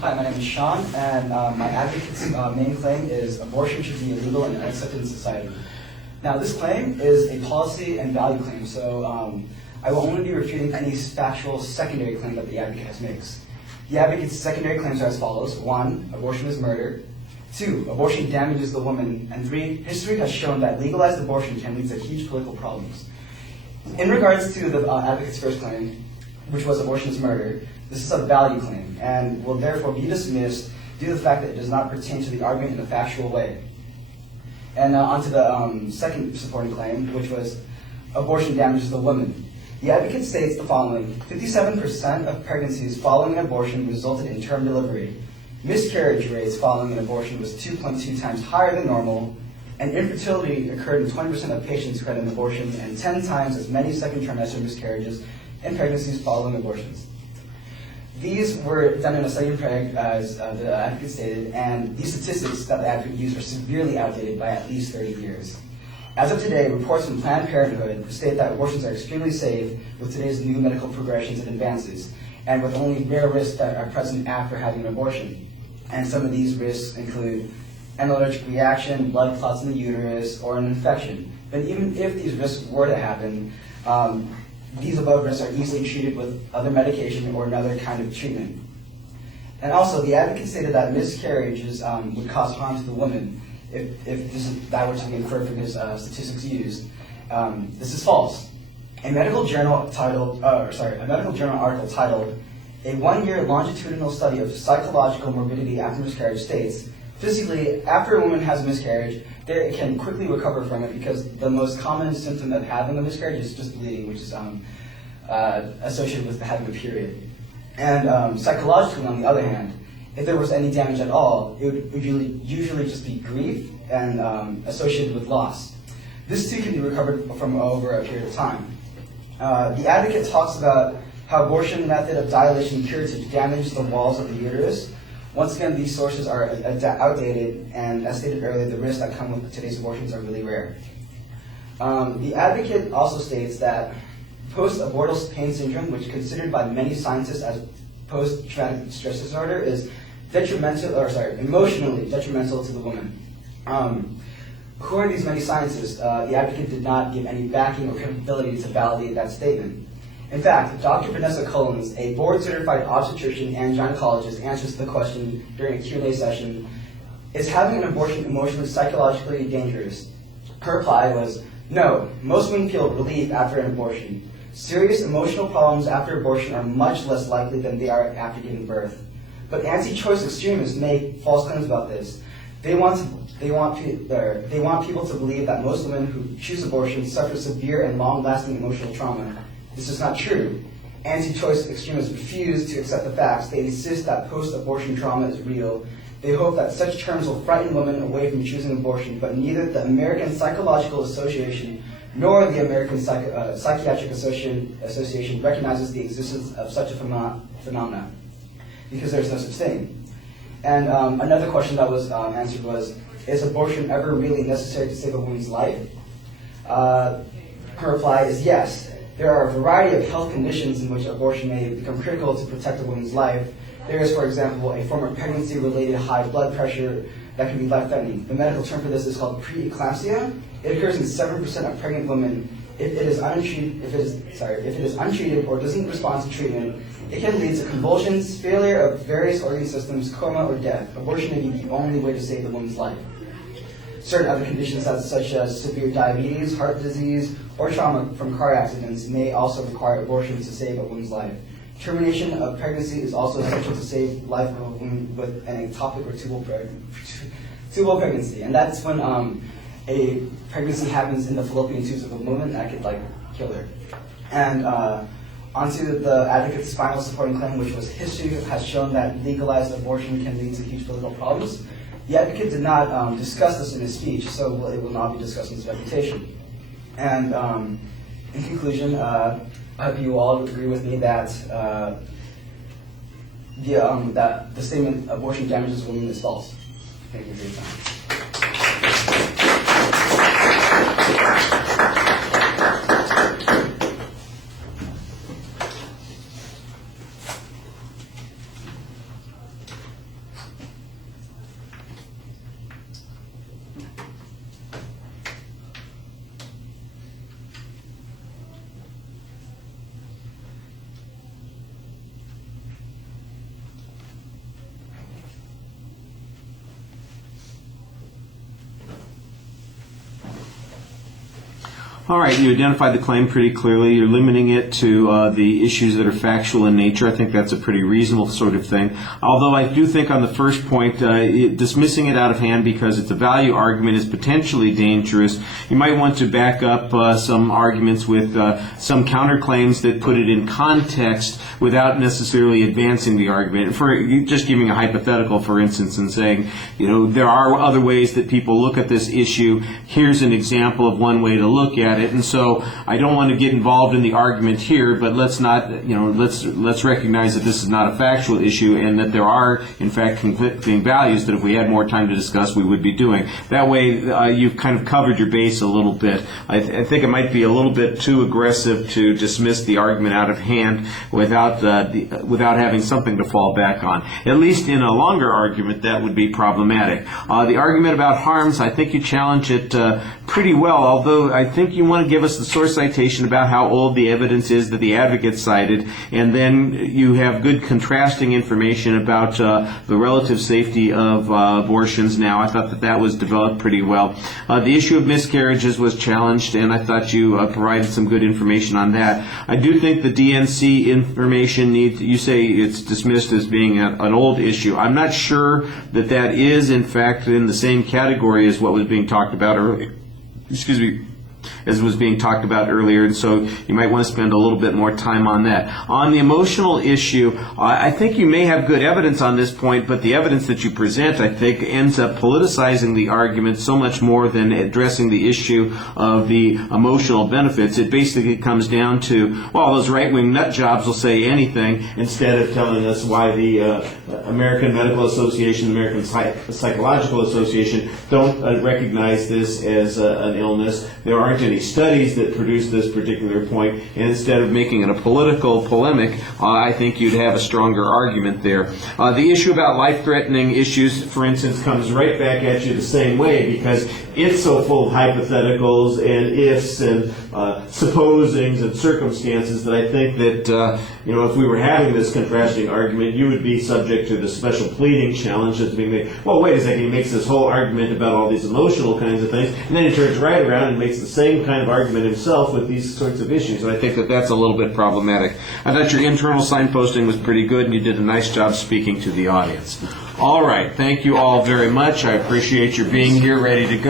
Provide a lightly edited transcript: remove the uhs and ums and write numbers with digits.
Hi, my name is Sean, and my advocate's main claim is abortion should be illegal and unaccepted in society. Now, this claim is a policy and value claim, so I will only be refuting any factual secondary claim that the advocate has makes. The advocate's secondary claims are as follows. 1, abortion is murder. 2, abortion damages the woman. And 3, history has shown that legalized abortion can lead to huge political problems. In regards to the advocate's first claim, which was abortion is murder, this is a value claim and will therefore be dismissed due to the fact that it does not pertain to the argument in a factual way. And now on to the second supporting claim, which was abortion damages the woman. The advocate states the following: 57% of pregnancies following an abortion resulted in term delivery. Miscarriage rates following an abortion was 2.2 times higher than normal, and infertility occurred in 20% of patients who had an abortion, and 10 times as many second trimester miscarriages in pregnancies following abortions. These were done in a study in Prague, as the advocate stated, and these statistics that the advocate used are severely outdated by at least 30 years. As of today, reports from Planned Parenthood state that abortions are extremely safe with today's new medical progressions and advances, and with only rare risks that are present after having an abortion. And some of these risks include an allergic reaction, blood clots in the uterus, or an infection. But even if these risks were to happen, these above risks are easily treated with other medication or another kind of treatment. And also, the advocate stated that miscarriages would cause harm to the woman if that were to be inferred from his statistics used. This is false. A medical journal article titled "A 1-Year Longitudinal Study of Psychological Morbidity After Miscarriage" states, physically, after a woman has a miscarriage, they can quickly recover from it because the most common symptom of having a miscarriage is just bleeding, which is associated with having a period. And psychologically, on the other hand, if there was any damage at all, it would usually just be grief and associated with loss. This too can be recovered from over a period of time. The advocate talks about how abortion method of dilation curative damage the walls of the uterus. Once again, these sources are outdated, and as stated earlier, the risks that come with today's abortions are really rare. The advocate also states that post-abortal pain syndrome, which is considered by many scientists as post-traumatic stress disorder, is emotionally detrimental to the woman. Who are these many scientists? The advocate did not give any backing or credibility to validate that statement. In fact, Dr. Vanessa Collins, a board-certified obstetrician and gynecologist, answers the question during a Q&A session, "Is having an abortion emotionally, psychologically dangerous?" Her reply was, "No, most women feel relief after an abortion. Serious emotional problems after abortion are much less likely than they are after giving birth." But anti-choice extremists make false claims about this. They want people to believe that most women who choose abortion suffer severe and long-lasting emotional trauma. This is not true. Anti-choice extremists refuse to accept the facts. They insist that post-abortion trauma is real. They hope that such terms will frighten women away from choosing abortion, but neither the American Psychological Association nor the American Psychiatric Association recognizes the existence of such a phenomena, because there's no such thing. And another question that was answered was, is abortion ever really necessary to save a woman's life? Her reply is yes. There are a variety of health conditions in which abortion may become critical to protect a woman's life. There is, for example, a form of pregnancy-related high blood pressure that can be life-threatening. The medical term for this is called preeclampsia. It occurs in 7% of pregnant women. If it is untreated or doesn't respond to treatment, it can lead to convulsions, failure of various organ systems, coma, or death. Abortion may be the only way to save the woman's life. Certain other conditions such as severe diabetes, heart disease, or trauma from car accidents may also require abortion to save a woman's life. Termination of pregnancy is also essential to save the life of a woman with an ectopic or tubal pregnancy. And that's when a pregnancy happens in the fallopian tubes of a woman that could kill her. And onto the advocate's final supporting claim, which was history has shown that legalized abortion can lead to huge political problems. The advocate did not discuss this in his speech, so it will not be discussed in his reputation. And in conclusion, I hope you all agree with me that that the statement "abortion damages women" is false. Thank you for your time. All right, you identified the claim pretty clearly. You're limiting it to the issues that are factual in nature. I think that's a pretty reasonable sort of thing. Although I do think on the first point, dismissing it out of hand because it's a value argument is potentially dangerous. You might want to back up some arguments with some counterclaims that put it in context without necessarily advancing the argument. For just giving a hypothetical, for instance, and saying, there are other ways that people look at this issue. Here's an example of one way to look at it. And so I don't want to get involved in the argument here, but let's not, let's recognize that this is not a factual issue and that there are, in fact, conflicting values that if we had more time to discuss, we would be doing. That way, you've kind of covered your base a little bit. I think it might be a little bit too aggressive to dismiss the argument out of hand without having something to fall back on. At least in a longer argument, that would be problematic. The argument about harms, I think you challenge it pretty well, although I think you want to give us the source citation about how old the evidence is that the advocate cited, and then you have good contrasting information about the relative safety of abortions now. I thought that was developed pretty well. The issue of miscarriages was challenged, and I thought you provided some good information on that. I do think the DNC information you say it's dismissed as being an old issue. I'm not sure that is, in fact, in the same category as what was being talked about earlier. As was being talked about earlier, and so you might want to spend a little bit more time on that. On the emotional issue, I think you may have good evidence on this point, but the evidence that you present, I think, ends up politicizing the argument so much more than addressing the issue of the emotional benefits. It basically comes down to, well, those right-wing nut jobs will say anything instead of telling us why the American Medical Association, the American Psychological Association don't recognize this as an illness. There aren't any studies that produce this particular point, and instead of making it a political polemic, I think you'd have a stronger argument there. The issue about life-threatening issues, for instance, comes right back at you the same way because it's so full of hypotheticals and ifs and supposings and circumstances that I think that if we were having this contrasting argument, you would be subject to the special pleading challenge that's being made. Well, wait a second, he makes this whole argument about all these emotional kinds of things, and then he turns right around and makes the same kind of argument himself with these sorts of issues, and I think that that's a little bit problematic. I thought your internal signposting was pretty good, and you did a nice job speaking to the audience. All right, thank you all very much. I appreciate your being here, ready to go.